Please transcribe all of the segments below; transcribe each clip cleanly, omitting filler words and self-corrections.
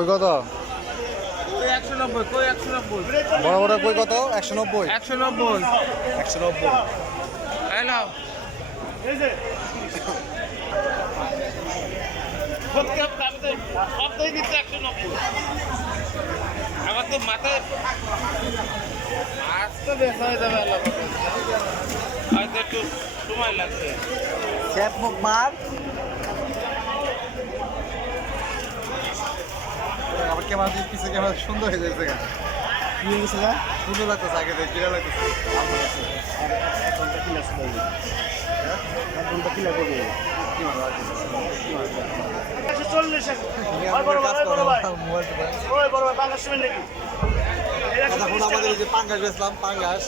কই কত? 190 কই 190 বড় বড় কই কত? 190 190 190। হ্যালো এই যে সপ্তাহে দিচ্ছে 190 আমার তো মাথায় আজ তো বেশ হয়ে যাবে আল্লাহ হয়তো একটু সময় লাগবে শেফ মুখ মার আবার ক্যামেরা দিয়ে পিছে ক্যামেরা সুন্দর হয়ে যাচ্ছে কেন কি হয়ে গেছে না সুন্দর লাগতেছে আগে থেকে কিরা লাগতেছে এক ঘন্টা কিলা শুধু এক ঘন্টা কিলা করবে কি মারা আমাদের যে পাঙ্গাস বেচলাম পাঙ্গাস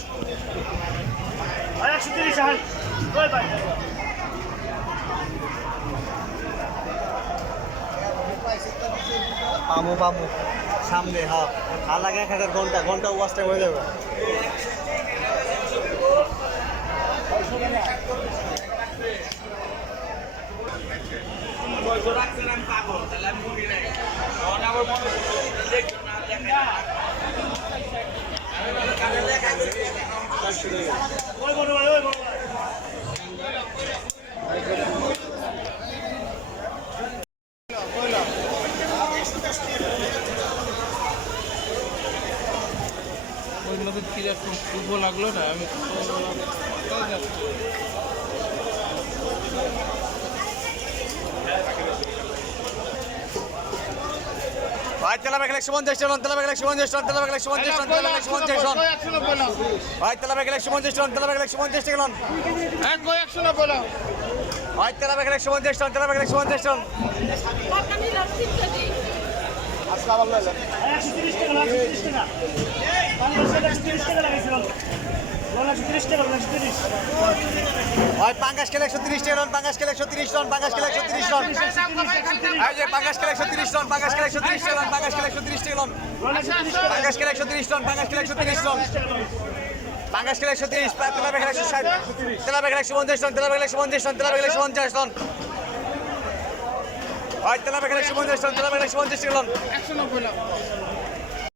পামু পামু সামনে হ্যাঁ আর লাগে 1000 ঘন্টা ঘন্টা ওয়াশ টাইম হয়ে যাবে ওই মধ্যে কিরকম শুভ লাগলো না আমি ভাই তেলা বেগেল 150 টন তেলা বেগেল 150 টন তেলা বেগেল 150 টন তেলা বেগেল 150 টন ভাই তেলা বেগেল 150 টন তেলা বেগেল 150 টন এক কই 190 বলো ভাই তেলা বেগেল 150 টন তেলা বেগেল 150 টন আজকে আবার লইলেন 130 টাকা 130 টাকা 130 টাকা লাগাইছিলাম 130 টাকা 130 ভাই পাঙ্গাস কেলে 130 টাকা টন পাঙ্গাস কেলে 130 টন পাঙ্গাস কেলে 130 টন এই যে পাঙ্গাস কেলে 130 টন পাঙ্গাস কেলে 130 টাকা টন পাঙ্গাস কেলে 130 টাকা টন পাঙ্গাস কেলে 130 টন পাঙ্গাস কেলে 130 টন পাঙ্গাস কেলে 130 তেলা বেগেল 160 তেলা বেগেল 150 টন তেলা বেগেল 150 টন তেলা বেগেল 150 টন ভাই তেলা বেগেল 150 টন তেলা বেগেল 150 টাকা টন 190 বলো